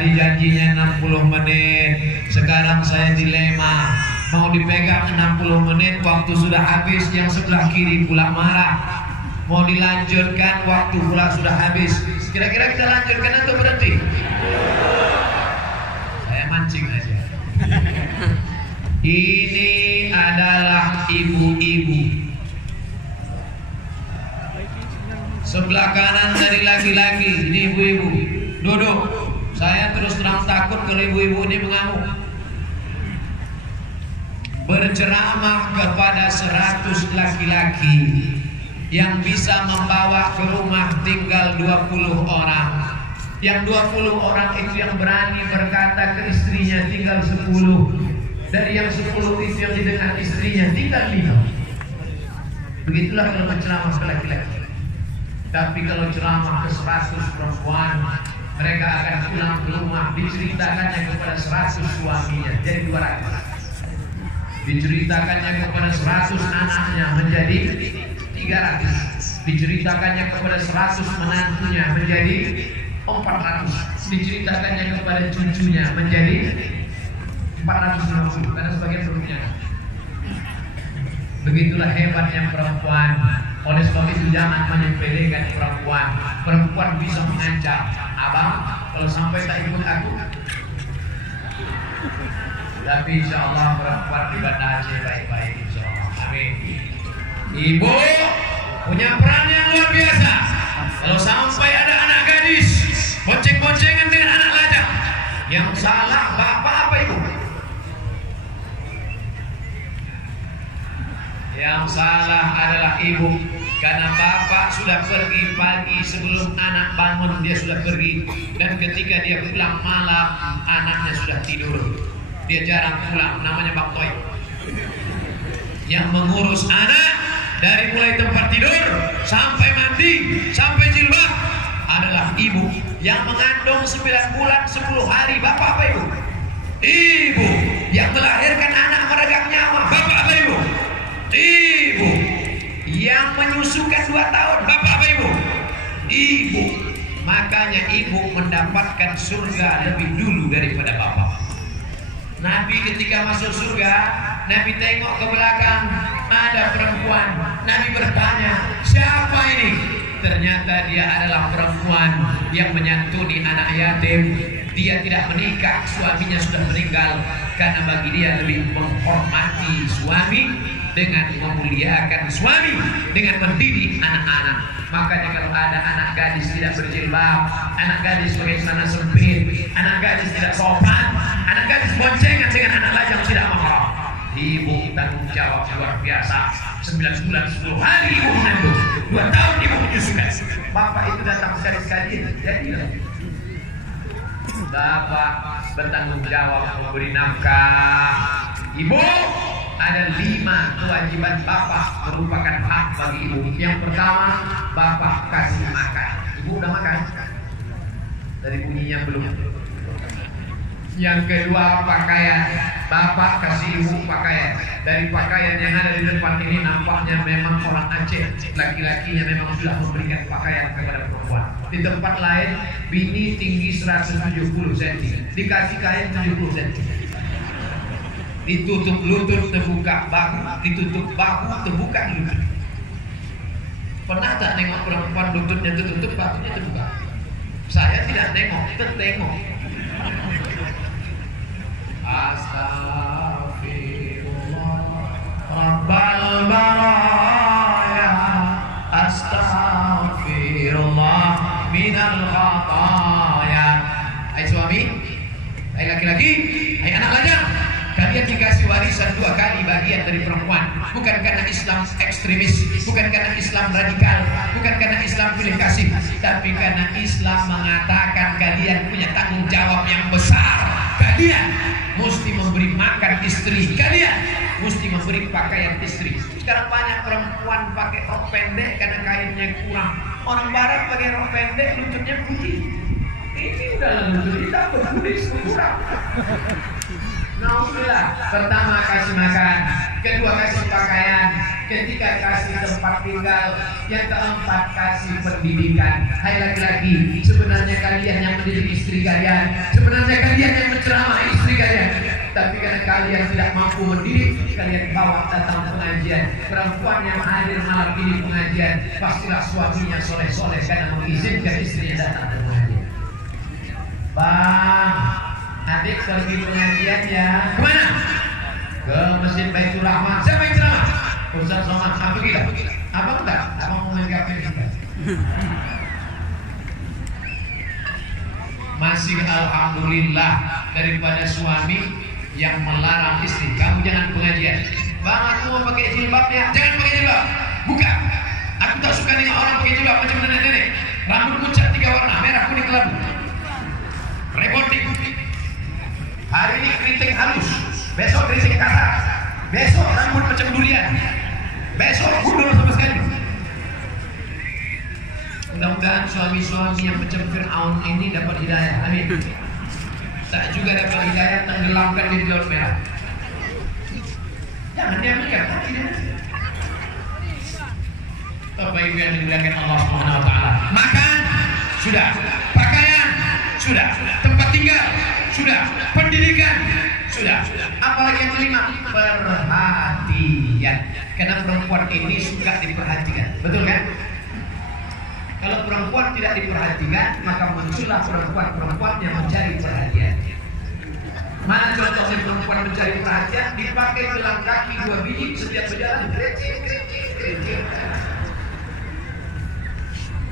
Tadi janjinya 60 menit, sekarang saya dilema. Mau dipegang 60 menit, waktu sudah habis, yang sebelah kiri pula marah. Mau dilanjutkan, waktu pula sudah habis. Kira-kira kita lanjutkan atau berhenti? Saya mancing aja. Ini adalah ibu-ibu. Sebelah kanan dari laki-laki, ini ibu-ibu. Duduk. Saya terus terang takut kalau ibu-ibu ini mengamuk. Berceramah kepada 100 laki-laki yang bisa membawa ke rumah tinggal 20 orang. Yang 20 orang itu yang berani berkata ke istrinya tinggal 10. Dari yang 10 itu yang didengar istrinya tinggal 5. Begitulah kalau berceramah ke laki-laki. Tapi kalau ceramah ke 100 perempuan, mereka akan pulang ke rumah, diceritakannya kepada 100 suaminya, jadi 200. Diceritakannya kepada 100 anaknya, menjadi 300. Diceritakannya kepada 100 menantunya, menjadi 400. Diceritakannya kepada cucunya, menjadi 450. Karena sebagian perutnya. Begitulah hebatnya perempuan. Oleh sebab itu jangan menyepelekan perempuan. Perempuan bisa mengancam. Abang, kalau sampai tak ikut aku. Tapi insya Allah perempuan di Banda Aceh baik-baik insya Allah. Amin. Ibu punya peran yang luar biasa. Kalau sampai ada anak gadis bonceng-boncengan dengan anak lajang, yang salah bapak apa ibu? Yang salah adalah ibu, karena bapak sudah pergi pagi sebelum anak bangun, dia sudah pergi, dan ketika dia pulang malam anaknya sudah tidur. Dia jarang pulang, namanya Bang Toy. Yang mengurus anak dari mulai tempat tidur sampai mandi sampai jilbab adalah ibu. Yang mengandung 9 bulan 10 hari, bapak apa ibu? Ibu. Yang melahirkan anak meregang nyawa, bapak apa ibu? Ibu. Yang menyusukan 2 tahun, bapak apa ibu? Ibu. Makanya ibu mendapatkan surga lebih dulu daripada bapak. Nabi ketika masuk surga, Nabi tengok ke belakang, ada perempuan. Nabi bertanya, siapa ini? Ternyata dia adalah perempuan yang menyantuni anak yatim. Dia tidak menikah, suaminya sudah meninggal. Karena bagi dia lebih menghormati suami dengan memuliakan suami, dengan mendidik anak-anak. Makanya kalau ada anak gadis tidak berjilbab, anak gadis pakai celana sempit, anak gadis tidak sopan, anak gadis boncengan dengan anak lajang tidak mahram, ibu tanggung jawab luar biasa. 9 bulan 10 hari ibu mengandung, 2 tahun ibu menyusukan. Bapak itu datang sekali-sekali, jadilah. Bapak bertanggung jawab memberi nafkah. Ibu, ada 5 kewajiban bapak merupakan hak bagi ibu. Yang pertama, bapak kasih makan. Ibu udah makan? Dari bunyinya belum. Yang kedua, pakaian. Bapak kasih ibu pakaian. Dari pakaian yang ada di depan ini nampaknya memang orang Aceh. Laki-lakinya memang sudah memberikan pakaian kepada perempuan. Di tempat lain, bini tinggi 170 cm, dikasih kain 70 cm. Ditutup lutut terbuka bahu, ditutup bahu terbuka lutut. Pernah tak nengok perempuan lututnya tertutup, bahunya terbuka? Saya tidak nengok, tertengok. Astagfirullah Rabbal baraya, astagfirullah minal khataya. Hai suami, hai laki-laki, hai anak lajang, kalian dikasih warisan 2 kali bagian dari perempuan. Bukan karena Islam ekstremis, bukan karena Islam radikal, bukan karena Islam pilih kasih, tapi karena Islam mengatakan kalian punya tanggung jawab yang besar. Kalian mesti memberi makan istri, kalian mesti memberi pakaian istri. Sekarang banyak perempuan pakai rok pendek karena kainnya kurang. Orang barat pakai rok pendek lututnya putih. Ini udah lutut kita berkulis kurang. Alhamdulillah. Pertama kasih makan, kedua kasih pakaian, Ketika kasih tempat tinggal, yang keempat kasih pendidikan. Hai laki-laki, sebenarnya kalian yang mendidik istri kalian, sebenarnya kalian yang menceramai istri kalian, tapi karena kalian tidak mampu mendidik, kalian bawa datang pengajian. Perempuan yang hadir malam ini pengajian, pastilah suaminya soleh-soleh karena mengizinkan istrinya datang ke pengajian. Bang, adik pergi pengajian ya. Kemana? Ke Masjid Baitur Rahman. Siapa yang ceramah? Ustaz Somad. Apa kita? Apa enggak? Abang mau main gape kita. Masih alhamdulillah daripada suami yang melarang istri, kamu jangan pengajian. Bang, aku mau pakai jilbab ya. Jangan pakai jilbab. Buka. Aku tak suka dengan orang pakai jilbab macam nenek-nenek. Rambut pucat 3 warna, merah, kuning, kelabu. Rebonding. Hari ini keriting halus, besok keriting kasar, besok rambut macam durian, besok gundul sama sekali. Mudah-mudahan suami-suami yang macam Fir'aun ini dapat hidayah. Amin. Tak juga dapat hidayah, tenggelamkan di laut merah. Jangan diambilkan. Bapak Ibu yang dimuliakan Allah Subhanahu wa taala. Makan sudah, pakaian sudah, tempat tinggal sudah, pendidikan sudah. Apalagi yang kelima, perhatian. Karena perempuan ini suka diperhatikan. Betul kan? Kalau perempuan tidak diperhatikan, maka muncullah perempuan-perempuan yang mencari perhatian. Mana contohnya perempuan mencari perhatian? Dipakai gelang kaki 2 biji setiap berjalan.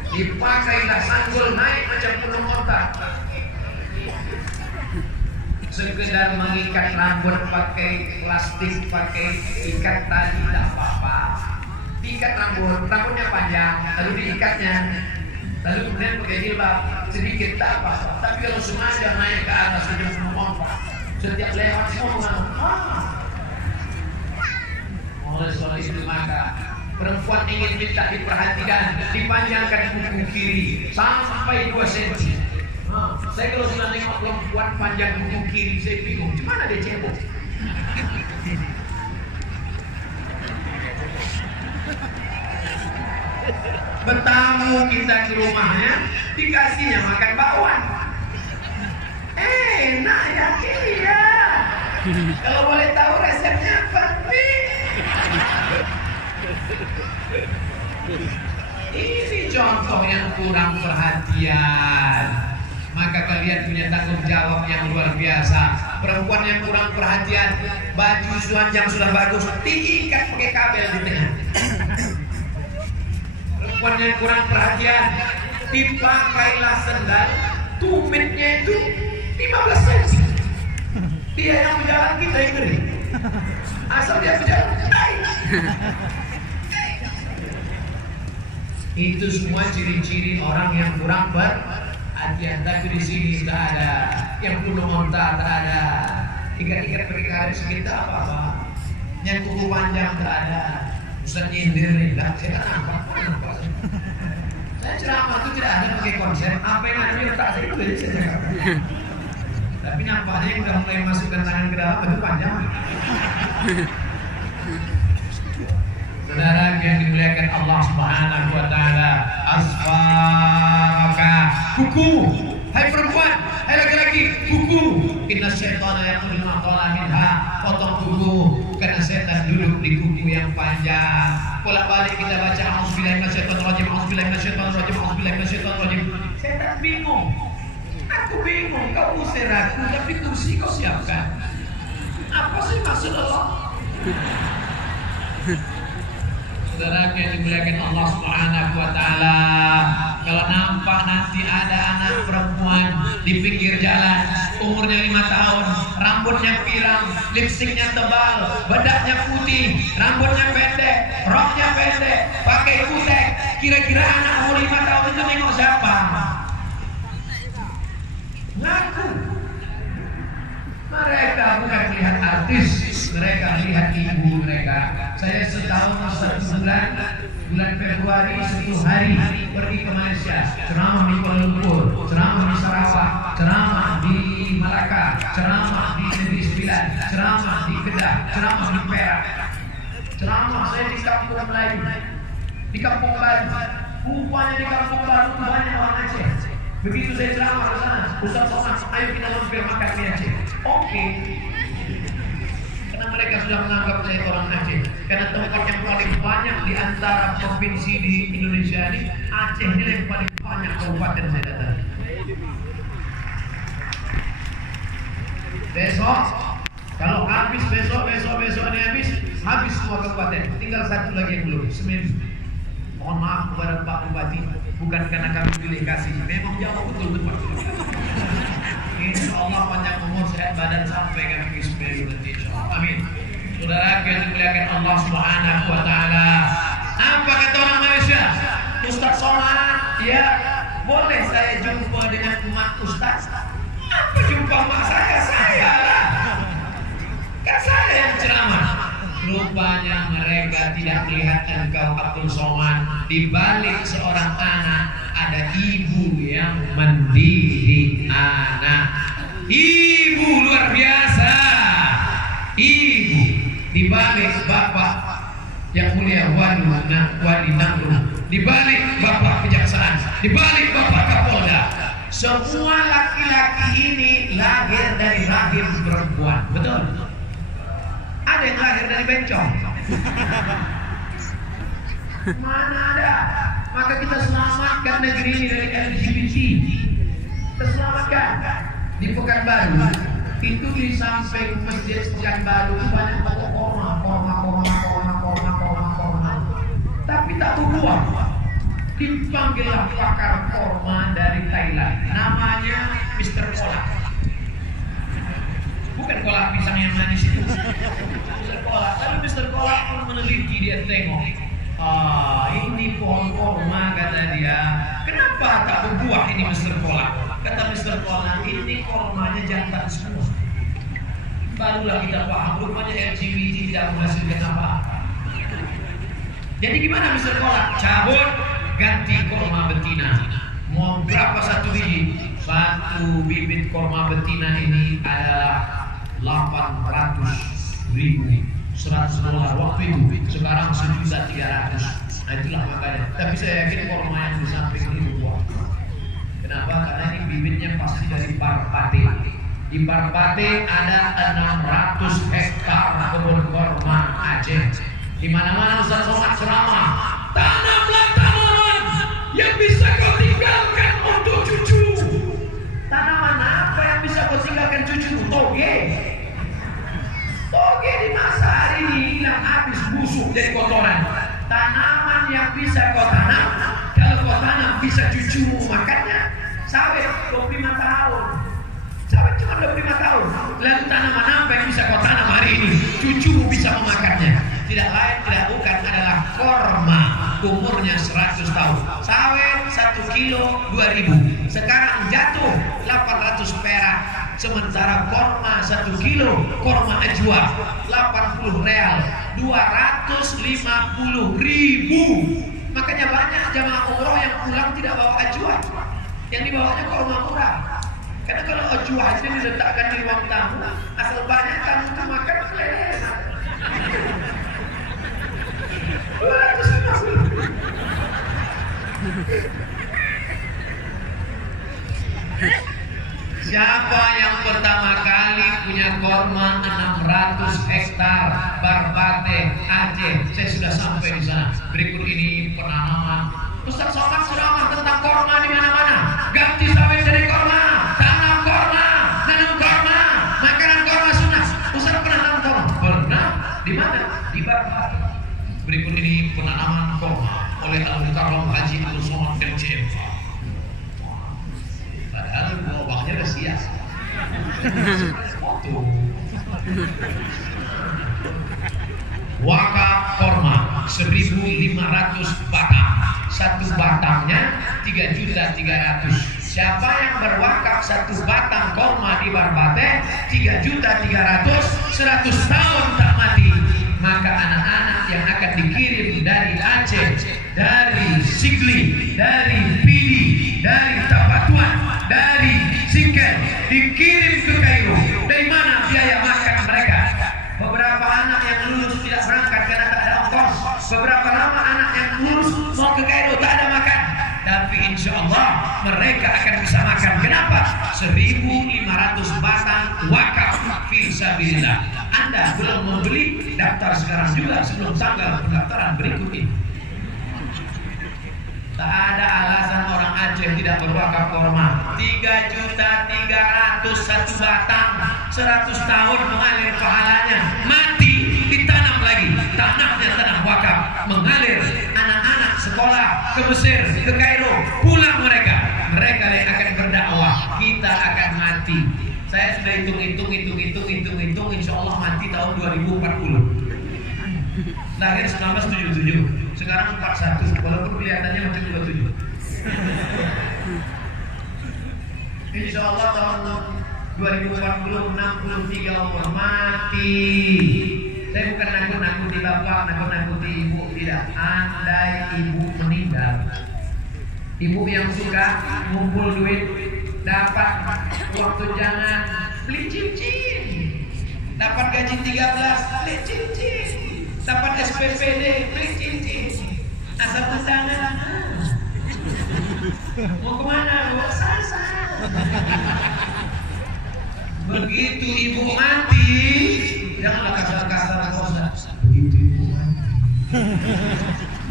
Dipakailah sanggul naik macam punung otak. Sekedar mengikat rambut pakai plastik, pakai ikat tali, tidak apa-apa. Diikat rambutnya panjang, lalu diikatnya, lalu kemudian pakai jilbab sedikit, tak apa. Tapi kalau sengaja naik ke atas sudah mengompah, setiap lewat semua menganggap. Oleh sebab itu maka perempuan ingin minta diperhatikan, dipanjangkan kuku kiri sampai 2 cm. Saya kalau sudah tengok perempuan panjang kuku kiri, saya bingung, gimana dia cebok? Bertamu kita ke rumahnya, dikasihnya makan bakwan. Enak ya iya. Kalau boleh tahu resepnya apa? Ini contoh yang kurang perhatian. Maka kalian punya tanggung jawab yang luar biasa. Perempuan yang kurang perhatian, baju yang sudah bagus diikat pakai kabel di tengah. Perempuan yang kurang perhatian, dipakailah sendal, tumitnya itu 15 cm. Dia yang berjalan, kita yang ngeri. Asal dia berjalan, itu semua ciri-ciri orang yang kurang perhatian. Tapi di sini tidak ada yang punung onta, tak ada ikat-ikat pakai karet segitu apa-apa. Yang kuku panjang tak ada. Ustaz nyindir nih, saya tak nampak. Saya ceramah itu tidak ada pakai konsep. Apa yang ada di otak saya itu dari saya cakap. Tapi nampaknya yang sudah mulai masukkan tangan ke dalam itu panjang. Saudara yang dimuliakan Allah Subhanahu wa taala, asfaka kuku. Hai perempuan, hai laki-laki, kuku. Inna syaitana yaqulu ma qala minha, potong kuku karena setan duduk di kuku yang panjang. Bolak-balik kita baca auzubillahi minasyaitonir rajim, auzubillahi minasyaitonir rajim, auzubillahi minasyaitonir rajim. Setan bingung. Aku bingung, kau usir aku, tapi kursi kau siapkan. Apa sih maksud Allah? Saudara yang dimuliakan Allah Subhanahu wa taala, kalau nampak nanti ada anak perempuan di pinggir jalan, umurnya 5 tahun, rambutnya pirang, lipstiknya tebal, bedaknya putih, rambutnya pendek, roknya pendek, pakai kutek, kira-kira anak umur 5 tahun itu nengok siapa? Ngaku. Mereka bukan melihat artis, mereka lihat ibu mereka. Saya setahun 1 bulan Februari 1 hari pergi ke Malaysia, ceramah di Kuala Lumpur, ceramah di Sarawak, ceramah di Malaka, ceramah di Negeri Sembilan, ceramah di Kedah, ceramah di Perak. Ceramah saya di kampung Melayu, di kampung Baru. Rupanya di kampung Baru itu banyak orang Aceh. Begitu saya ceramah ke sana, Ustaz Somad, ayo kita mampir makan di Aceh. Oke. Karena mereka sudah menganggap saya orang Aceh. Karena tempat yang paling banyak di antara provinsi di Indonesia ini, Aceh ini yang paling banyak kabupaten saya datang. Besok, kalau habis besok ini habis semua kabupaten. Tinggal satu lagi yang belum, Semeru. Mohon maaf kepada Pak Bupati, bukan karena kami pilih kasih, memang jauh betul tempat. Insya Allah panjang umur, sehat badan sampai kami ke Semeru nanti. Insya Allah. Amin. Saudara yang dimuliakan Allah Subhanahu Wa Taala. Apa kata orang Malaysia? Ustaz Somad, ya boleh saya jumpa dengan umat Ustaz? Apa jumpa mak saya? Saya lah. Kan saya yang ceramah. Rupanya mereka tidak melihat engkau Abdul Somad. Di balik seorang anak ada ibu yang mendidik anak. Ibu luar biasa. Ibu di balik bapak yang mulia Wali Namrun, di balik bapak kejaksaan, di balik bapak Kapolda. Semua laki-laki ini lahir dari rahim perempuan. Betul? Ada yang lahir dari bencong. Mana ada? Maka kita selamatkan negeri ini dari LGBT. Kita selamatkan. Di Pekanbaru itu di samping masjid Pekanbaru banyak korma. Tapi tak berbuah. Dipanggillah pakar korma dari Thailand. Namanya Mr. Kolak. Bukan kolak pisang yang manis itu. Mr. Kolak. Lalu Mr. Kolak pun meneliti, dia tengok. Ini pohon korma, kata dia. Kenapa tak berbuah ini Mr. Kolak? Kata Mr. Kolak, ini kormanya jantan semua. Barulah kita paham, rupanya LGBT tidak menghasilkan apa-apa. Jadi gimana Mr. Kolak? Cabut, ganti korma betina. Mau berapa satu biji? Satu bibit korma betina ini adalah 800.000, $100 waktu itu. Sekarang 1.300.000. Nah itulah makanya. Tapi saya yakin korma yang di samping ini berbuah. Kenapa? Karena ini bibitnya pasti dari Parpate. Di Parpate ada 600 hektar kebun korma Aceh. Di mana-mana Ustaz Somad ceramah, tanamlah tanaman yang bisa kau tinggalkan untuk cucu. Tanaman apa yang bisa kau tinggalkan cucu? Toge. Toge di masa hari ini hilang habis, busuk jadi kotoran. Tanaman yang bisa kau tanam, kalau kau tanam bisa cucu makannya. Sawit 25 tahun. Sawit cuma 25 tahun. Lalu tanaman apa yang bisa kau tanam hari ini? Cucumu bisa memakannya. Tidak lain tidak bukan adalah korma, umurnya 100 tahun. Sawit 1 kilo 2.000. Sekarang jatuh 800 perak. Sementara korma 1 kilo, korma ajwa 80 real, 250.000. Makanya banyak jamaah umroh yang pulang tidak bawa ajwa, yang dibawanya korma murah. Karena kalau ajwa itu diletakkan di ruang tamu, asal banyak tamu itu makan selesai. 250. Siapa yang pertama kali punya korma 600 hektar Parpate Aceh? Saya sudah sampai di sana. Berikut ini penanaman. Ustaz Somad ceramah tentang korma di mana-mana. Ganti sawit dari korma, tanam korma, nanam korma, makanan korma sunnah. Ustaz pernah nanam korma? Pernah. Di mana? Di Parpate. Berikut ini penanaman korma oleh Al-Mukarram Haji Abdul Somad LCM. Padahal bawahnya udah siap. Wakaf korma 1.500 batang. Satu batangnya 3.300.000. Siapa yang berwakaf satu batang korma di Parpate 3.300.000, 100 tahun tak mati. Maka anak-anak yang akan dikirim dari Aceh, dari Sigli, dari Pidi, dari Tapatuan, dari Singkel, dikirim ke Kairo. Dari mana biaya makan mereka? Beberapa anak yang lulus tidak berangkat karena tak ada beberapa lama anak yang kurus mau ke Kairo tak ada makan, tapi insya Allah mereka akan bisa makan. Kenapa? 1.500 batang wakaf fi sabilillah. Anda belum membeli, daftar sekarang juga sebelum tanggal pendaftaran berikut ini. Tak ada alasan orang Aceh tidak berwakaf korma. 3.300.000 satu batang, 100 tahun mengalir pahalanya. Mati ditanam lagi, tanahnya tanah wakaf, mengalir. Anak-anak sekolah ke Mesir, ke Kairo, pulang mereka yang akan berdakwah. Kita akan mati. Saya sudah hitung, insya Allah mati tahun 2040. Lahir 1977. Sekarang 41, walaupun kelihatannya macam 27. Insya Allah tahun 2040 63 umur mati. Saya bukan nakut-nakuti bapak, nakut-nakuti ibu, tidak. Andai ibu meninggal, ibu yang suka ngumpul duit, dapat waktu jangan beli cincin, dapat gaji 13 beli cincin, dapat SPPD beli cincin, asal undangan. Mau kemana? Mau sasa. Begitu ibu mati, janganlah kasar-kasar kosa. Begitu ibu mati,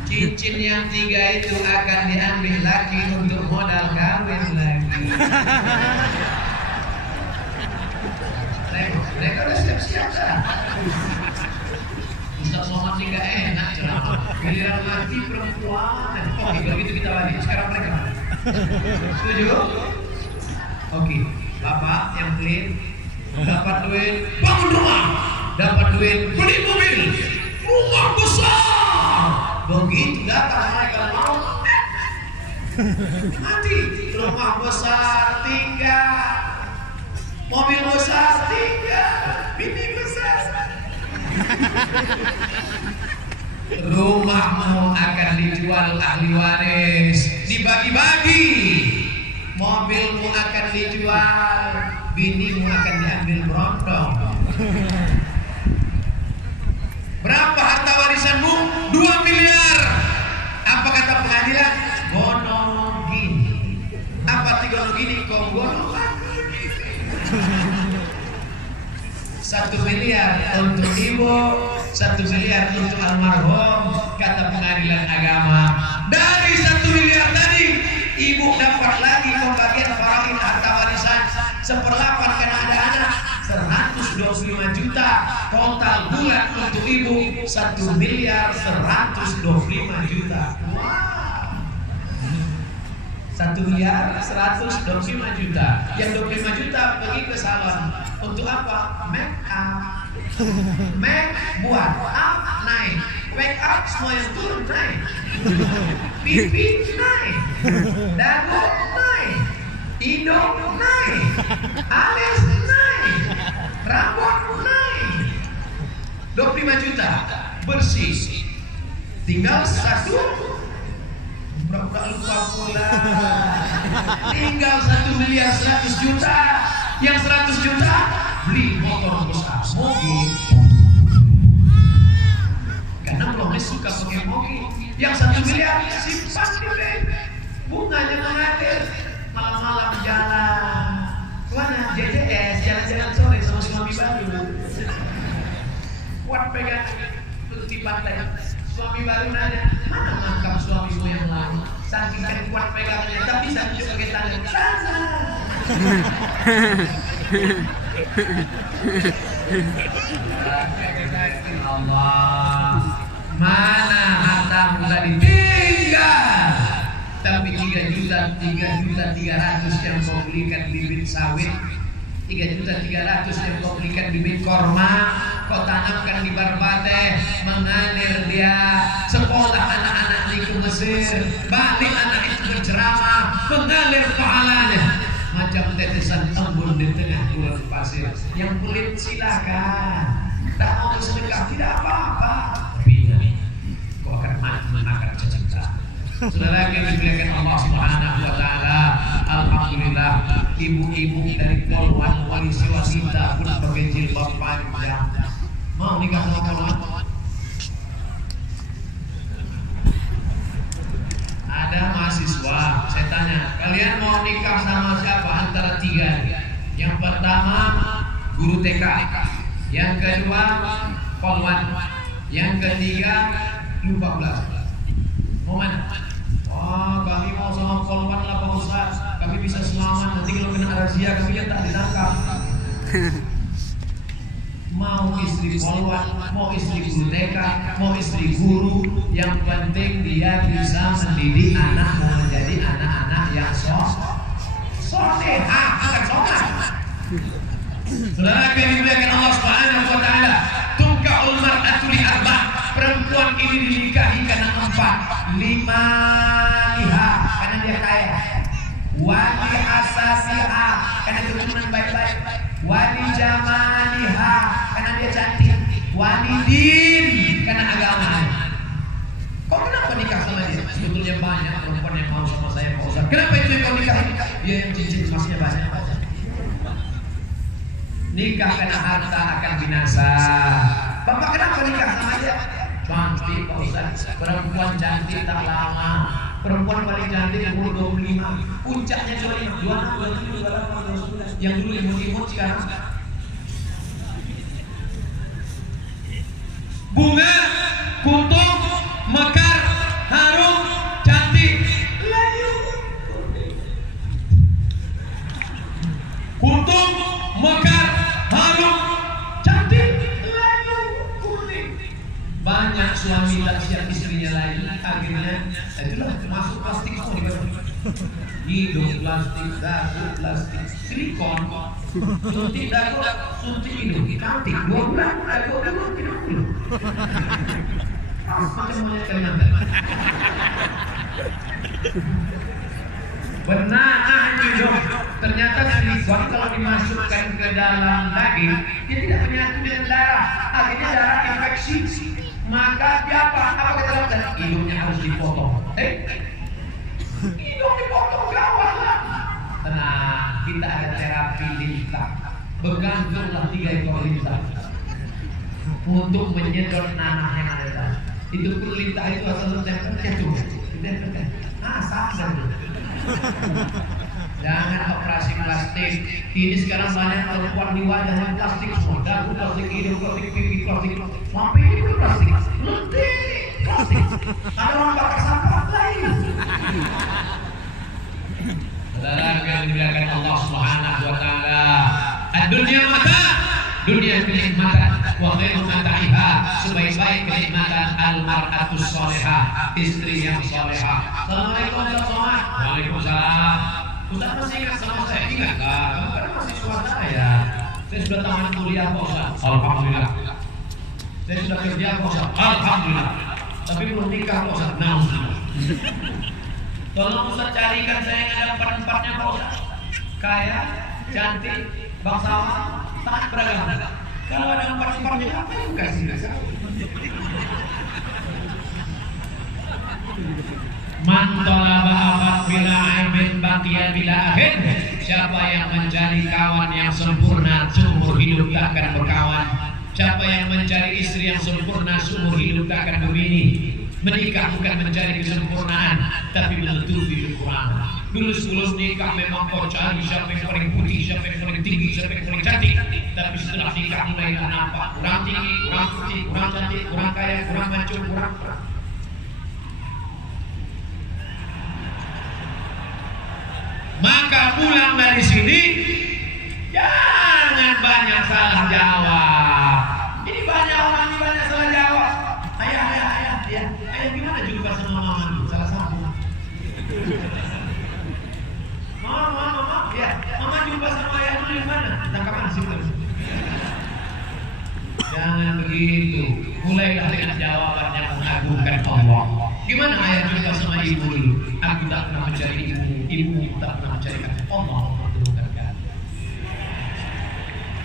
cincin yang 3 itu akan diambil lagi untuk modal kawin lagi. Mereka udah siap-siap kan? Ustaz Somad sih gak enak ceramah. Giliran mati perempuan. Oke, kalau gitu kita balik. Sekarang mereka mana? Setuju? Oke, bapak yang clean, dapat duit bangun rumah, dapat duit beli mobil, rumah besar. Begitu datang mereka mau mati, rumah besar tinggal, mobil besar tinggal, bini besar. Rumahmu akan dijual ahli waris, dibagi-bagi. Mobilmu akan dijual, binimu akan diambil berondong. Berapa harta warisanmu? 2 miliar. Apa kata pengadilan? Gono gini. Apa ti gono gini? Kau gono 1 miliar untuk ibu, 1 miliar untuk almarhum. Kata pengadilan agama, dari 1 miliar tadi ibu dapat lagi pembagian faraid harta warisan 1/8 karena ada anak, 125 juta. Total bulan untuk ibu 1 miliar 125 juta. Wow. 1 miliar 125 juta. Yang 25 juta pergi ke salon. Untuk apa? Make up. Make buat up naik. Wake up semua yang turun naik. Pipi naik. Dagu naik. Hidung naik. Alis naik. Rambut naik. 25 juta bersih. Tinggal 1. Berapa lupa pula. Tinggal 1 miliar 100 juta. Yang 100 juta beli motor besar, mobil. Karena belum suka pakai mobil. Yang 1 miliar simpan di bank. Bunganya mengalir. Malam-malam jalan. Mana JJS jalan-jalan sore sama suami baru. Kuat pegang di pantai. Suami baru nanya, mana makam suamimu yang lama? Saking kan kuat pegangannya, tapi sambil pakai tangan. Sana. Allah, mana hartamu tadi tinggal? Tapi 3.300.000 yang kau belikan bibit sawit, 3.300.000 yang kau belikan bibit korma, kau tanamkan di Barbate, mengalir dia. Sekolah anak-anak di Mesir, balik anak itu berceramah, mengalir pahalanya macam tetesan embun di tengah gurun pasir. Yang kulit silakan, tak mau bersedekah tidak apa-apa, tapi kau akan makan cacing. Saudara yang dimuliakan Allah Subhanahu wa taala, alhamdulillah ibu-ibu dari Polwan wali wanita pun pakai jilbab panjang. Mau nikah sama Polwan? saya tanya, kalian mau nikah sama siapa antara tiga? Yang pertama guru TK, yang kedua polwan, yang ketiga lupa belas. Mau mana? Oh, kami mau sama polwan lah Pak Ustaz. Kami bisa selamat. Nanti kalau kena razia kami yang tak ditangkap. Mau istri polwan, mau istri guru TK, mau istri guru, yang penting dia bisa mendidik anak menjadi anak-anak yang solehah, bukan sholat. Saudara yang dimuliakan Allah Subhanahu wa taala, tungka'ul mar'atu li arba'. Perempuan ini dinikahi karena 4. 5 liha karena dia kaya, wali hasasiha karena keturunan baik-baik, wali jamaliha karena dia cantik, wali din karena agama. Kau kenapa nikah sama dia? Sebetulnya banyak perempuan yang mau sama saya Pak Ustaz. Kenapa itu yang kau nikahi? Dia yang cincin emasnya banyak. Nikah karena harta akan binasa. Bapak kenapa nikah sama dia? Cantik Pak Ustaz. Perempuan cantik tak lama. Perempuan paling cantik umur 25. Puncaknya 25, 26, 28, 29. Yang dulu imut-imut sekarang bunga, kutub, mekar, harum, cantik, layu. Kutub, mekar, harum, cantik, layu, kuning. Banyak suami tak siap istrinya lain, akhirnya itulah masuk plastik semua di bawah. Hidung plastik, dagu plastik, silikon, suntik dagu, suntik hidung, cantik 2 bulan, dagu hidung. Macam monyet Kalimantan. Benar itu, ternyata silikon kalau dimasukkan ke dalam daging, dia tidak menyatu dengan darah, akhirnya darah infeksi. Maka dia apa kata dokter? Hidungnya harus dipotong. Hidung dipotong gawat lah. Tenang, kita ada terapi lintah. Bergantunglah 3 ekor lintah untuk menyedot nanah yang ada dalam. Itu pun lintah itu asal jatuh. Sadar. Jangan operasi plastik. Ini sekarang banyak perempuan di wajah yang plastik semua. Dagu plastik, hidung plastik, pipi plastik, sampai ini pun plastik. Letih plastik. Ada orang pakai sampah lain. Saudara yang dimuliakan Allah Subhanahu wa taala. Dunia mata, dunia kenikmatan. Wa khairu mata'iha, sebaik-baik kenikmatan al-mar'atus salihah, istri yang salihah. Assalamualaikum warahmatullahi wabarakatuh. Waalaikumsalam. Ustaz masih ingat sama saya? Ingat lah, kamu kan mahasiswa saya. Saya sudah tamat kuliah Pak Ustaz. Alhamdulillah. Saya sudah kerja Pak Ustaz. Alhamdulillah. Tapi belum nikah Pak Ustaz. Alhamdulillah. Tolong Ustaz carikan saya yang ada 4-4-nya Pak Ustaz. Kaya, cantik, bangsawan, taat beragama. Kalau ada 4-4-nya apa yang kasih? Man talaba abad bila aibin baqiya bila akhir. Siapa yang mencari kawan yang sempurna, seumur hidup tak akan berkawan. Siapa yang mencari istri yang sempurna, seumur hidup tak akan berbini. Menikah bukan mencari kesempurnaan, tapi menutupi kekurangan. Dulu sebelum nikah memang kau cari siapa yang paling putih, siapa yang paling tinggi, siapa yang paling cantik. Tapi setelah nikah mulai nampak kurang tinggi, kurang putih, kurang cantik, kurang kaya, kurang mancung, kurang. Maka pulang dari sini jangan banyak salah jawab. Ini banyak orang ini banyak salah jawab. Ayah gimana jumpa sama mama? Salah sambung. Mama, ya, mama jumpa sama ayah dulu di mana? Tangkap nasi dulu. Jangan begitu. Mulailah dengan jawaban yang mengagumkan Allah. Gimana ayah jumpa sama ibu dulu? Aku tak pernah mencari ibu tak pernah mencari aku. Allah mempertemukan kami.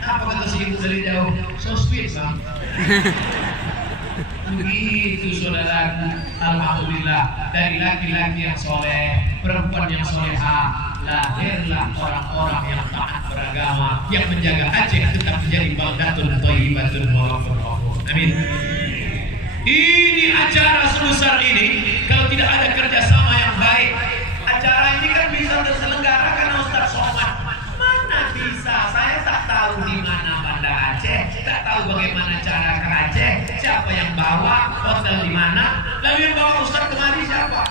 Apa kata si ibu dari jauh? So sweet, bang. Begitu saudaraku, alhamdulillah dari laki-laki yang soleh, perempuan yang solehah, lahirlah orang-orang yang taat beragama, yang menjaga Aceh tetap menjadi baldatun thayyibatun wa ghafurur. Amin. Ini acara sebesar ini kalau tidak ada kerjasama yang baik, acara ini bisa terselenggara karena Ustaz Somad. Mana bisa? Saya tak tahu di mana Banda Aceh, tak tahu bagaimana cara ke Aceh, siapa yang bawa, hotel di mana. Lalu yang bawa Ustaz kemari siapa?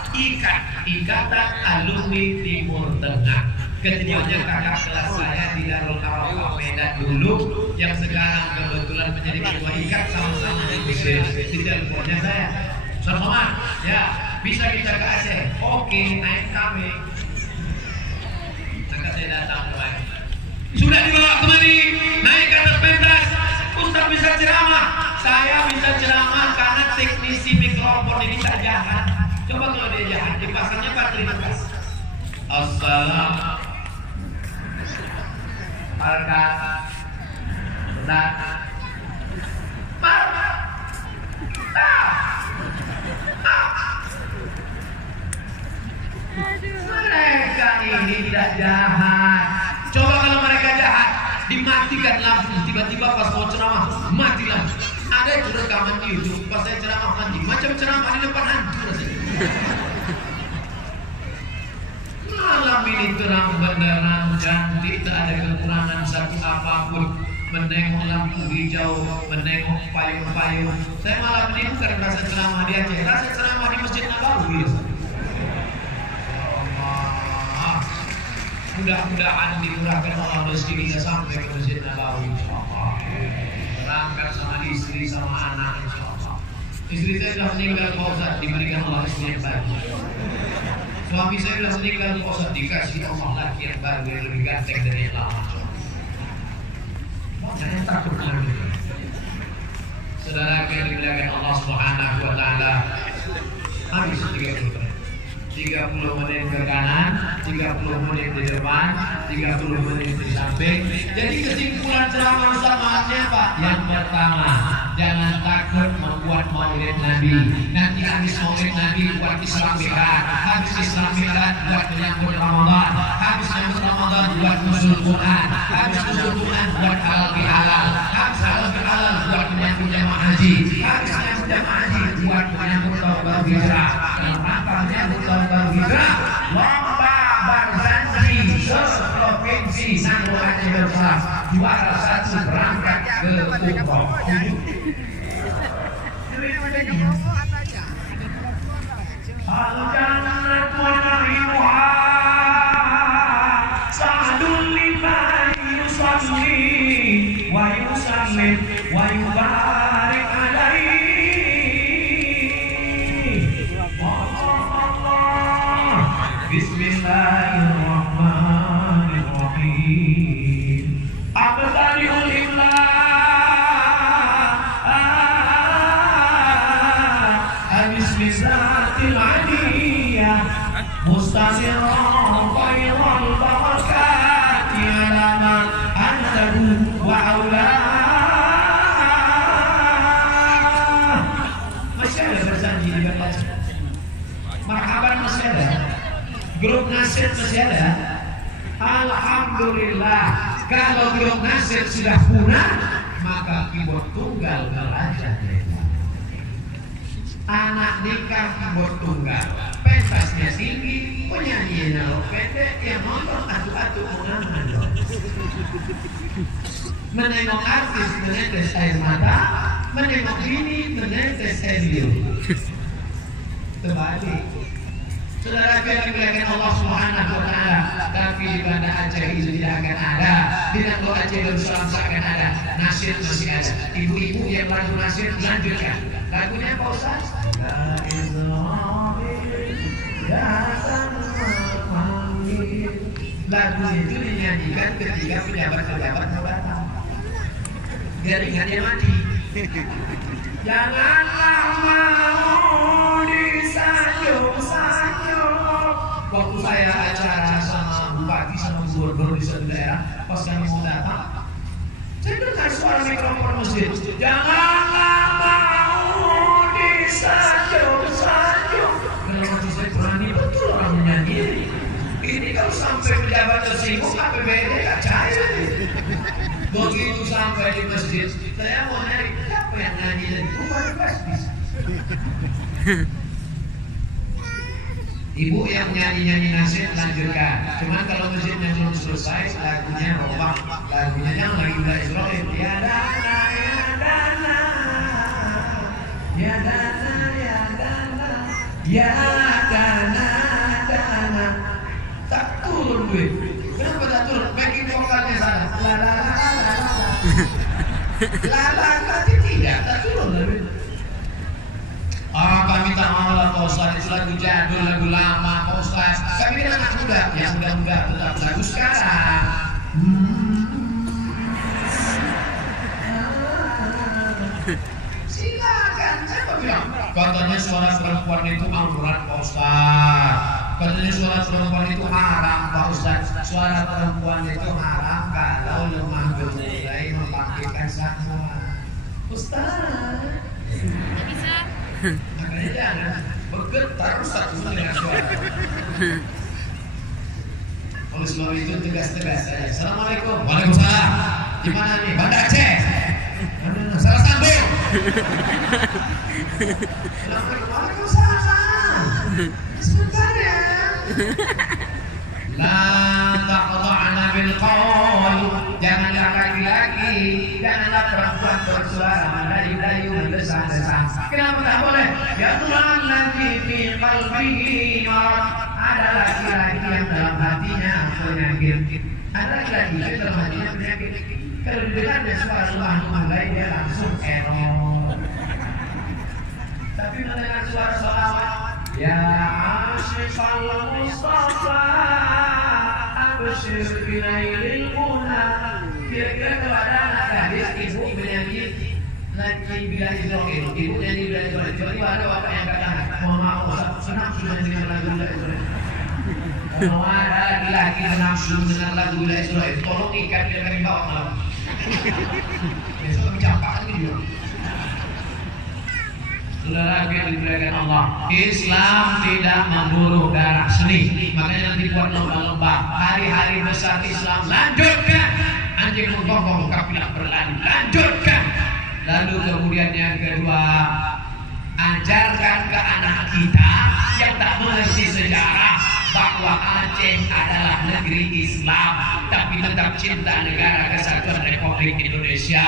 Ikatan Alumni Timur Tengah. Ketuanya kakak kelas saya di Darul Arafah Medan dulu, yang sekarang kebetulan menjadi ketua ikat, sama-sama di teleponnya saya. Sama-sama, ya bisa kita ke Aceh. Oke, naik kami. Maka saya datang kembali. Sudah dibawa kemari, naik ke atas pentas. Ustaz bisa ceramah. Saya bisa ceramah karena teknisi mikrofon ini tak jahat. Coba kalau dia jahat, dipasangnya baterai. Assalamualaikum. Mereka ini tidak jahat. Coba kalau mereka jahat, dimatikan lampu. Tiba-tiba pas mau ceramah, mati lampu. Ada itu rekaman di YouTube. Pas saya ceramah mati, macam ceramah di depan hancur. Malam ini terang benderang, cantik, tak ada kekurangan satu apapun. Menengok lampu hijau, menengok payung-payung. Saya malam ini bukan rasa ceramah di Aceh, rasa ceramah di Masjid Nabawi. Mudah-mudahan dimurahkan Allah rezeki kita sampai ke Masjid Nabawi. Berangkat sama istri sama anak, insyaallah. Istri saya sudah meninggal, Pak Ustaz, diberikan Allah rezeki yang baik. Suami saya sudah meninggal, Pak Ustaz, dikasih Allah laki yang baru yang lebih ganteng dari yang lama. Jangan takut lagi. Saudara yang dimuliakan Allah Subhanahu wa taala, habis 30 menit ke kanan, 30 menit di depan, 30 menit di samping. Jadi kesimpulan ceramah usahanya Pak, yang pertama, jangan takut membuat maulid Nabi. Nanti habis maulid Nabi buat Islam Mi'raj, habis Islam Mi'raj buat menyambut Ramadan, habis menyambut Ramadan buat nuzul Quran, habis nuzul Quran buat halal bihalal, habis halal bihalal buat menyambut jamaah haji, habis menyambut jamaah haji buat menyambut taubat hijrah. Kenapa menyambut taubat hijrah? Lomba Barzanji se-provinsi Nangro Aceh Besar, juara 1 berangkat ke umroh. Al-jannatu wa na'imuha sa'dun liman yusalli wa yusallim wa yubarik alaihi. Bismillahirrahmanirrahim. Abtadi'ul bismillatil aliyah mustasiran khairal barakati ala ma antahu wa aula. Masih ada berjanji di bapak. Marhaban masih ada. Grup nasib masih ada. Alhamdulillah. Kalau grup nasib sudah punah, maka keyboard tunggal belajar. Anak nikah keyboard tunggal, pentasnya tinggi, penyanyinya pendek, yang nonton atu-atu mengaman. Menengok artis menetes air mata, menengok ini menetes air liur. Terbalik. Saudara yang dimuliakan Allah Subhanahu wa taala, tapi di Banda Aceh itu tidak akan ada. Di Nangro Aceh Darussalam akan ada. Nasyid masih ada. Ibu-ibu yang lagu nasyid lanjutkan. Lagunya apa Ustaz? Lagu itu dinyanyikan ketika pejabat-pejabat mau datang. Jaringannya mati. Janganlah mau disanjung-sanjung. Waktu saya acara sama bupati sama gubernur di satu daerah, pas kami mau datang, saya dengar suara mikrofon masjid. Janganlah mau disanjung-sanjung. Kalau waktu saya berani betul orang menyanyi. Ini kalau sampai pejabat tersinggung, APBD gak cair. Begitu sampai di masjid, saya mau nyari siapa yang nyanyi dan bukan pasti. Ibu yang nyanyi nasyid lanjutkan. Cuman kalau masjidnya belum selesai, lagunya robak. Lagunya yang lagi udah Israel. Ya dana, ya dana, ya dana, ya dana, ya dana, dana. Tak turun gue. Kenapa tak turun? Backing vokalnya salah. La la la la la la. La la la tidak. Tak turun gue. Kami tak mau lah Pak Ustaz, itu lagu jadul, lagu lama Pak Ustaz. Kami kan anak muda, yang muda-muda tetap lagu sekarang. Silakan, siapa bilang? Katanya suara perempuan itu aurat Pak Ustaz. Katanya suara perempuan itu haram Pak Ustaz. Suara perempuan itu haram kalau lemah mulai memakaikan sakwa. Ustaz. Bisa. Makanya jangan bergetar satu dengan suara. Oleh sebab itu tegas-tegas saja. Assalamualaikum. Waalaikumsalam. Gimana nih? Banda Aceh. Salah sambung. Waalaikumsalam. Sebentar ya. La taqta'na bil qawl. Janganlah laki-laki, janganlah perempuan bersuara melayu-layu mendesak-desak. Kenapa tak boleh? Ya Tuhan, nanti fi qalbihi marad. Ada laki-laki yang dalam hatinya penyakit. Ada laki-laki yang dalam hatinya penyakit. Kalau didengarnya suara mulai dia langsung error. Tapi mendengar suara sholawat, ya Asyiqal Mustafa abshir binailil muna. Kira-kira kalau ada anak gadis, ibu menyanyi lagi bila Israel, ibu nyanyi bila Israel. Tiba-tiba ada bapak yang kata, mohon maaf Ustaz, senang sudah dengar lagu bila Israel. Kalau ada laki-laki senang sudah dengar lagu bila Israel, tolong ikat biar kami bawa malam. Besok kami campak lagi juga. Saudara yang dimuliakan Allah, Islam tidak memburu darah seni. Makanya nanti buat lomba-lomba hari-hari besar Islam. Lanjutkan. Anjing menggonggong kafilah berlari. Lanjutkan. Lalu kemudian yang kedua, ajarkan ke anak kita yang tak mengerti sejarah bahwa Aceh adalah negeri Islam, tapi tetap cinta negara kesatuan Republik Indonesia.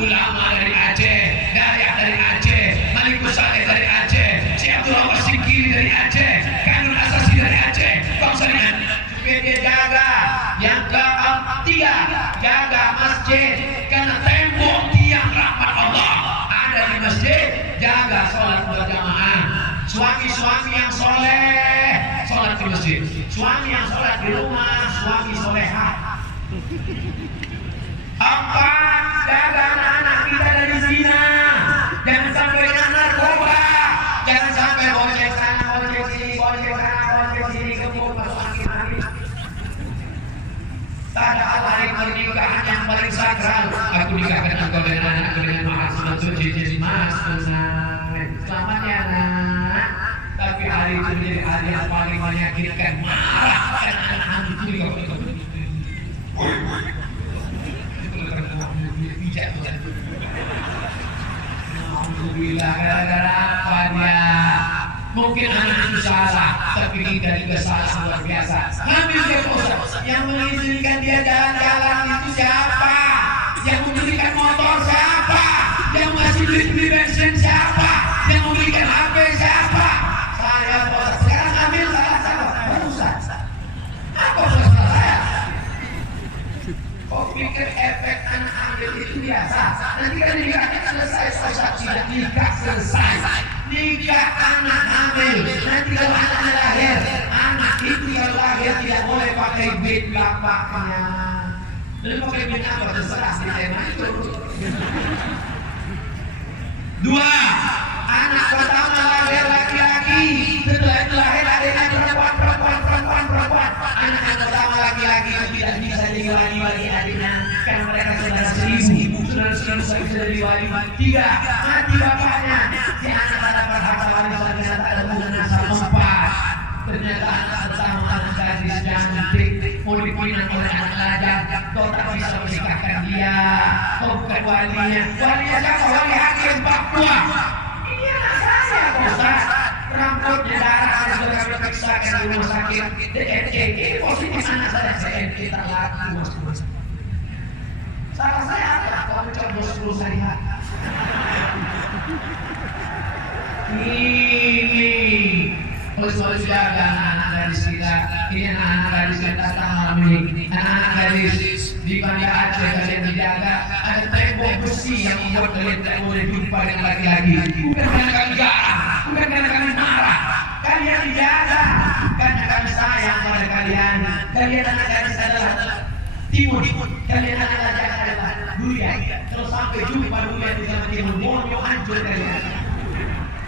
Ulama dari Aceh, Dayak dari Aceh, Malikus Saleh dari Aceh, Syekh Abdul Rahman Sikiri dari Aceh, Kanun Asasi dari Aceh. Bangsa dengan supaya dia jaga yang ketiga, jaga masjid, karena tembok tiang rahmat Allah ada di masjid. Jaga sholat berjamaah. Suami-suami yang soleh sholat di masjid, suami yang sholat di rumah, suami soleha. Empat, jaga anak-anak kita dari zina. Jangan sampai kena narkoba. Jangan sampai bonceng sana, bonceng sini, bonceng sana, bonceng sini, kebun masuk angin-angin. Tada hari pernikahan yang paling sakral. Aku nikahkan engkau dengan anakku dengan mahar sunatun cincin emas tunai. Selamat ya nak. Tapi hari itu menjadi hari yang paling menyakitkan. Marah kan anak-anak itu juga. Alhamdulillah, gara-gara apa dia? Mungkin anak itu salah, tapi kita juga salah luar biasa. Hamil dia Ustaz, yang mengizinkan dia jalan-jalan itu siapa? Yang membelikan motor siapa? Yang masih beli bensin siapa? Yang membelikan HP siapa? Saya Ustaz. Sekarang hamil salah Ustaz. Apa salah saya? Kau pikir efek anak hamil itu biasa? Nanti kan nikahnya selesai, Ustaz. Tidak nikah selesai. Nikah anak hamil. Nanti kalau anaknya lahir, anak itu yang lahir tidak boleh pakai bin bapaknya. Jadi pakai bin apa? Terserah si tema itu. Dua, anak pertama lahir laki-laki. Setelah itu lahir adiknya perempuan. Anak pertama laki-laki tidak bisa jadi wali adiknya. Karena mereka saudara-seribu sudah jadi wali. Tiga, mati bapaknya. Si anak ada berharta wali ternyata ada hubungan asal. Empat, ternyata anak pertama anak gadis cantik mau dipinang oleh anak raja. Kau tak bisa menikahkan dia. Kau bukan walinya. Walinya siapa? Wali hakim Papua. Ini anak saya Ustaz. kampretnya darah sudah kami periksakan di rumah sakit DNKG positif anak saya DNKG tak laku mas. Salah saya apa? Kamu coblos 10 hari. Ini oleh jaga anak-anak gadis kita. Ini anak-anak gadis yang datang malam ini. Anak-anak gadis di Banda Aceh kalian dijaga. Ada tembok besi yang membuat kalian tak boleh jumpa dengan laki-laki. Bukan karena kami garang, bukan karena kami marah. Kalian dijaga karena kami sayang pada kalian. Kalian anak gadis adalah timun. Kalian adalah jaga adalah durian. Kalau sampai jumpa durian di sana timun, bonyo hancur kalian.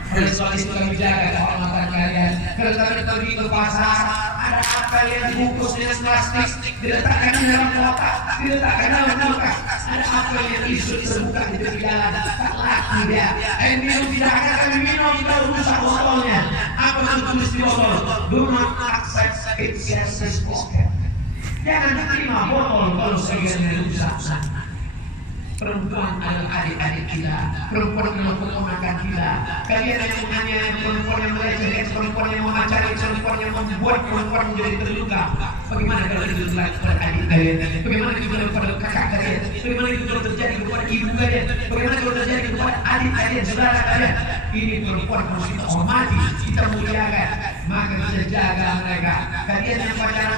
Oleh sebab itu kami jaga kehormatan kalian. Kalau kalian pergi ke pasar, ada apa yang dibungkus dengan plastik, diletakkan di dalam kotak, diletakkan dalam kulkas. Ada apa yang isut terbuka di tepi jalan, tak laku dia. Air minum tidak akan kami minum, kita rusak botolnya. Apa yang tulis di botol? Do not accept excess pocket. Jangan terima botol kalau sebagiannya rusak. Perempuan adalah adik-adik kita, perempuan adalah keponakan kita. Kalian yang menganiaya perempuan yang melecehkan, perempuan yang memacari, perempuan yang membuat perempuan menjadi terluka. Bagaimana kalau itu terjadi kepada adik kalian? Bagaimana itu kalau kepada kakak kalian? Bagaimana itu kalau terjadi kepada ibu kalian? Bagaimana kalau terjadi kepada adik kalian, saudara kalian? Ini perempuan harus kita hormati, kita muliakan. Maka kita jaga mereka. Kalian yang pacaran,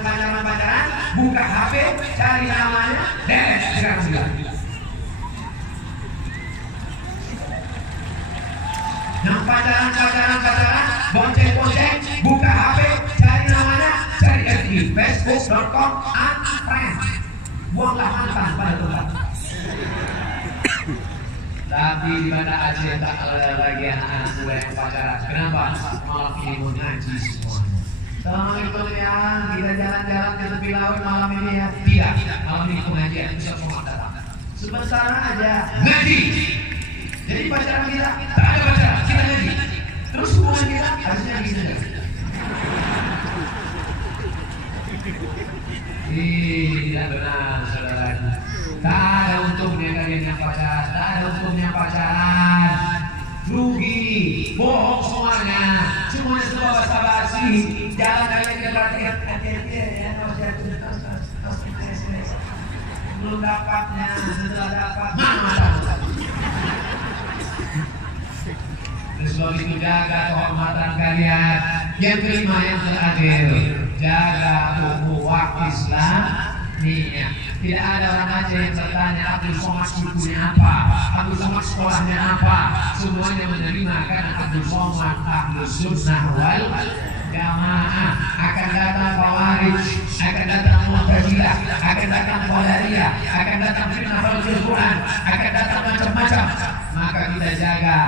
buka HP, cari namanya, dan sekarang juga. Yang pacaran, bonceng, buka HP, cari namanya, cari FB, Facebook.com, unfriend. Buanglah mantan pada tempat. Tapi di Banda Aceh tak ada lagi anak-anak muda yang pacaran. Kenapa? Malam ini mau ngaji semua. Assalamualaikum ya, kita jalan-jalan ke tepi laut malam ini ya. Tidak, malam ini pengajian, bisa semua datang. Sebentar aja ngaji. Jadi pacaran kita tak ada pacaran, kita ngaji. Terus hubungan kita harusnya gitu. Tidak benar, saudara. Tak ada untungnya kalian yang pacaran, tak ada untungnya pacaran. Rugi, bohong semuanya semua basa-basi. Jalan kalian ke latihan, hati-hati ya, belum dapatnya, setelah dapat, mana sebab itu jaga kehormatan kalian. Yang kelima, yang terakhir, jaga ukhuwah Islamiyah. Tidak ada orang Aceh yang bertanya Abdul Somad sukunya apa, Abdul Somad sekolahnya apa. Semuanya menerima karena Abdul Somad Ahlus Sunnah wal Jamaah. Akan datang Khawarij, akan datang Mu'tazilah, akan datang Qadariyah, akan datang fitnah Al-Quran, akan datang macam-macam. Maka kita jaga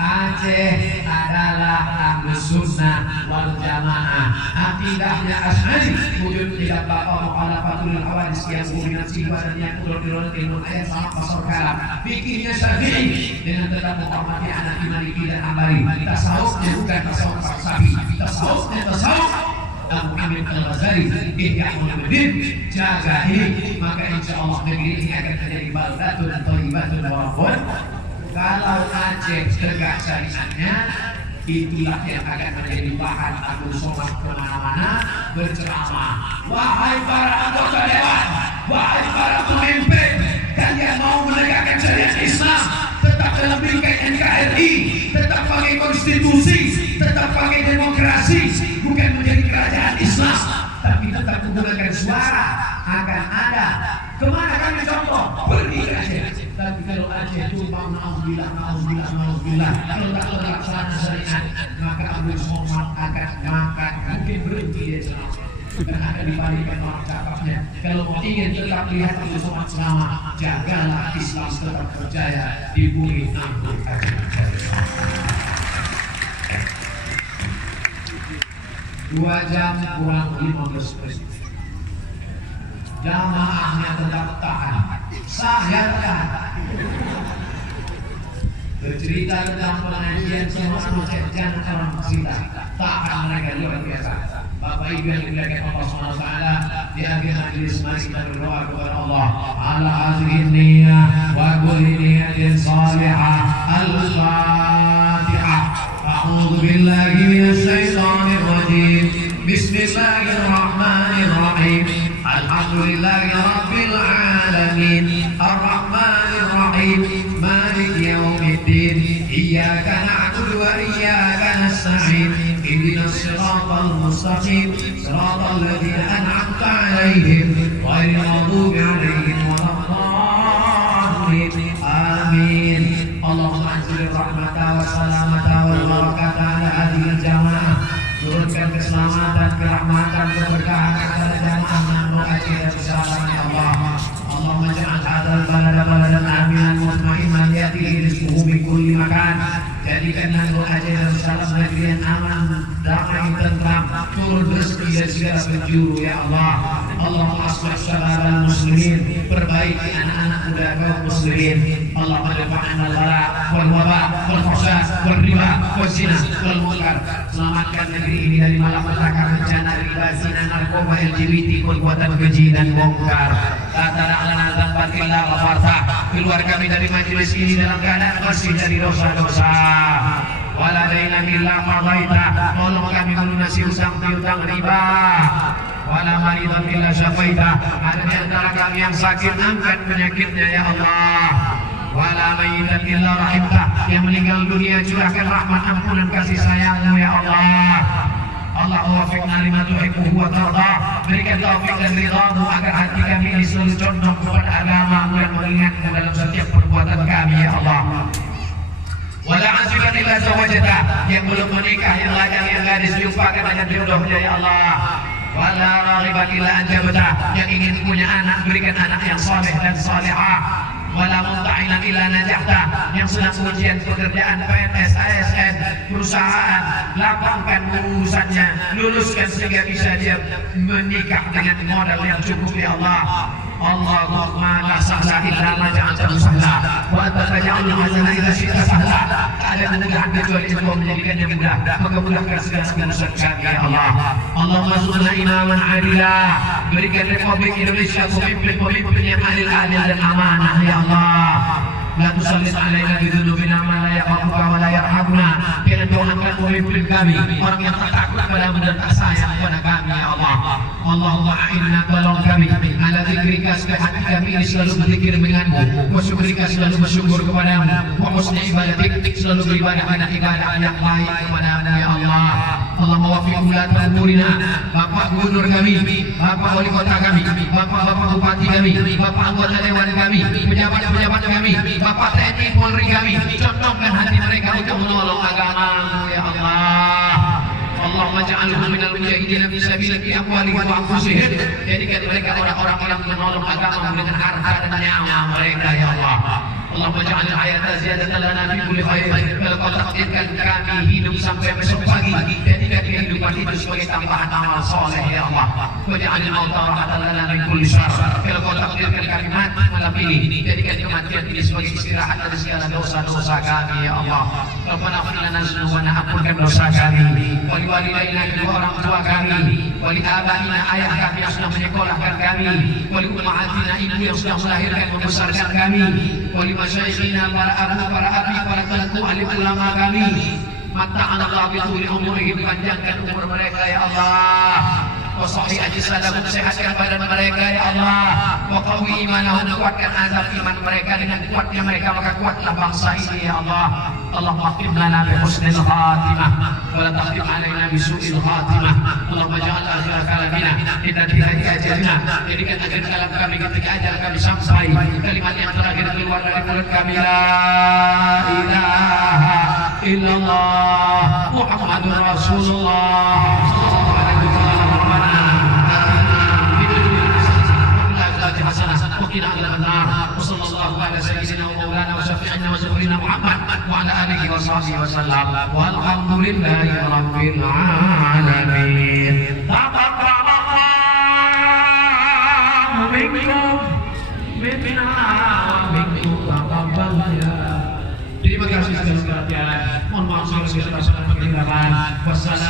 Aceh adalah Ahlus Sunnah wal Jamaah. Akidahnya Asy'ari, wujud tidak bakal mukhalafatul hawadits yang hubungan siwa dan yang ulul ilmu ayat sama pasal kalam. Fikirnya Syafi'i dengan tetap menghormati anak Maliki dan Hambali. Tasawufnya bukan tasawuf falsafi, tasawufnya tasawuf Abu Hamid Al-Ghazali. Ihya Ulumuddin, jaga ini, maka insya Allah negeri ini akan menjadi baldatun thayyibatun wa rabbun. Kalau Aceh tegak syariatnya, itulah yang akan menjadi bahan Abdul Somad kemana-mana berceramah. Wahai para anggota dewan, wahai para pemimpin, kalian mau menegakkan syariat Islam, tetap dalam bingkai NKRI, tetap pakai konstitusi, tetap pakai demokrasi, bukan menjadi kerajaan Islam, tapi tetap menggunakan suara. Akan ada kemana kami contoh? Pergi ke Aceh. Tapi kalau Aceh tumpang na'udzubillah, kalau tak terlaksana syariat, maka Abdul Somad akan makan, mungkin berhenti dia ceramah. Dan akan dibalikan orang cakapnya. Kalau ingin tetap lihat Abdul Somad selamat, jagalah Islam tetap berjaya di bumi Ampun Aceh. 2 jam kurang 15 menit. Jamaahnya tetap tahan, saya tahan. Bercerita tentang pengajian semua jangan orang cerita, tahan mereka luar biasa. Bapak Ibu yang dimuliakan Allah Subhanahu wa taala, di akhir majelis mari kita berdoa kepada Allah. Ala hadhihi niyyah wa kulli niyyatin salihah. Al-Fatihah. A'udzu billahi minasy Rahim Maliki Yaumiddin Iyyaka na'budu wa iyyaka nasta'in Ihdinas siratal mustaqim Siratal ladzina an'amta 'alaihim ghairil maghdubi 'alaihim waladdallin. Amin. Allahumma anzil rahmata wa salamata wal barakata ala hadhil jamaah. Turunkan keselamatan, kerahmatan, keberkahan kepada jamaah yang mengaji bersama ya Allah. Allahumma ja'al hadzal balada baladan aminan mutma'innan ya'tihi rizquhu min kulli makan. Jadikanlah mengaji bersama negeri yang aman, damai, tentram, turun rezeki dari segala penjuru ya Allah. Allahumma aslih syababal muslimin, perbaiki anak-anak muda kaum muslimin. Allahumma dafa'na al-bala wal waba wal fahsya wal riba wal zina wal munkar. Selamatkan negeri ini dari malapetaka, bencana, riba, zina, narkoba, LGBT, perbuatan keji dan bongkar. La tada'lana dzamban illa ghafarta. Keluar kami dari majelis ini dalam keadaan bersih dari dosa-dosa. Wala daina illa qadaita. Tolong kami melunasi hutang piutang riba. Wala maridan illa syafaita. Ada di antara kami yang sakit, angkat penyakitnya ya Allah. Wala mayyitan illa rahimta. Yang meninggal dunia curahkan rahmat, ampunan, kasih sayang-Mu ya Allah. Allahumma wafiqna lima tuhibbu wa tarda. Berikan taufik dan ridha-Mu agar hati kami ini selalu condong kepada agama-Mu dan mengingat-Mu dalam setiap perbuatan kami ya Allah. Wala azifan illa zawajata. Yang belum menikah, yang lajang, yang gadis, jumpakan dengan jodohnya ya Allah. Wala raghiban illa anjabta. Yang ingin punya anak, berikan anak yang saleh dan salihah. Wala munta'ilan illa najahta. Yang sedang ujian pekerjaan PNS, ASN, perusahaan, lapangkan urusannya, luluskan sehingga bisa dia menikah dengan modal yang cukup ya Allah. Allahumma la sahla illa ma ja'altahu sahla wa anta taj'alul hazana idza syi'ta sahla. Ada kemudahan kecuali Engkau menjadikannya mudah. Maka mudahkan segala urusan kami ya Allah. Allahumma rzuqna imaman adila. Berikan Republik Indonesia pemimpin-pemimpin yang adil dan amanah ya Allah. La tusallit alaina bidhunubina ma la yaqafuka wa la yarhamuna. Jangan Kau angkat pemimpin kami, orang yang tak takut padamu dan tak sayang kepada kami ya Allah. Allahumma a'inna, tolong kami ala dzikrika, supaya hati kami ini selalu berzikir denganmu, wa syukrika, selalu bersyukur kepadamu, wa husni ibadatik, selalu beribadah pada ibadah yang baik kepadamu ya Allah. Allahumma wafiq ulata umurina, Bapak Gubernur kami, Bapak Wali Kota kami, Bapak Bupati kami, Bapak anggota Dewan kami, pejabat-pejabat kami, Bapak TNI Polri kami, contohkan hati mereka untuk menolong agama-Mu ya Allah. Allahumma ja'alhum minal mujahidin fi sabilika bi amwalihim wa anfusihim. Jadikan mereka orang-orang yang menolong agama dengan harta dan nyawa mereka ya Allah. Allahumma ja'al hayata ziyadatan lana fi kulli khair. Kalau Kau takdirkan kami hidup sampai besok pagi, jadikan kehidupan itu sebagai tambahan amal soleh ya Allah. Waj'al mauta rahatan lana min kulli syarr. Kalau Kau takdirkan kami mati malam ini, jadikan kematian ini sebagai istirahat dari segala dosa-dosa kami ya Allah. Rabbana ighfir lana dzunubana, ampunkan dosa kami. Wali walidaina, kedua orang tua kami. Wali abaina, ayah kami yang sudah menyekolahkan kami. Wali ummahatina, ibu yang sudah melahirkan membesarkan kami. Wali masyayikhina, para abu, para abi, para tentu alim ulama kami. Mata'ana Allah bituli umurihim, panjangkan umur mereka ya Allah. Wasahi ajsadahum, sehatkan badan mereka ya Allah. Wa qawi imanahum, kuatkan azab iman mereka. Dengan kuatnya mereka maka kuatlah bangsa ini ya Allah. Allahumma khtim lana bi husnil khatimah wa la takhtim alaina bi su'il khatimah. Allahumma ja'al akhir kalamina inna bihi ajalna. Jadikan akhir kalam kami ketika ajal kami sampai, kalimat yang terakhir keluar dari mulut kami, la ilaha illallah Muhammadur Rasulullah. وقنا عذاب النار. وصلى الله على سيدنا ومولانا وشفيعنا وزهرنا محمد وعلى اله وصحبه وسلم والحمد لله رب العالمين. تقبل الله منكم منا ومنكم تقبل ya. Terima kasih sekali. Mohon maaf segala kekhilafan. Wassalamu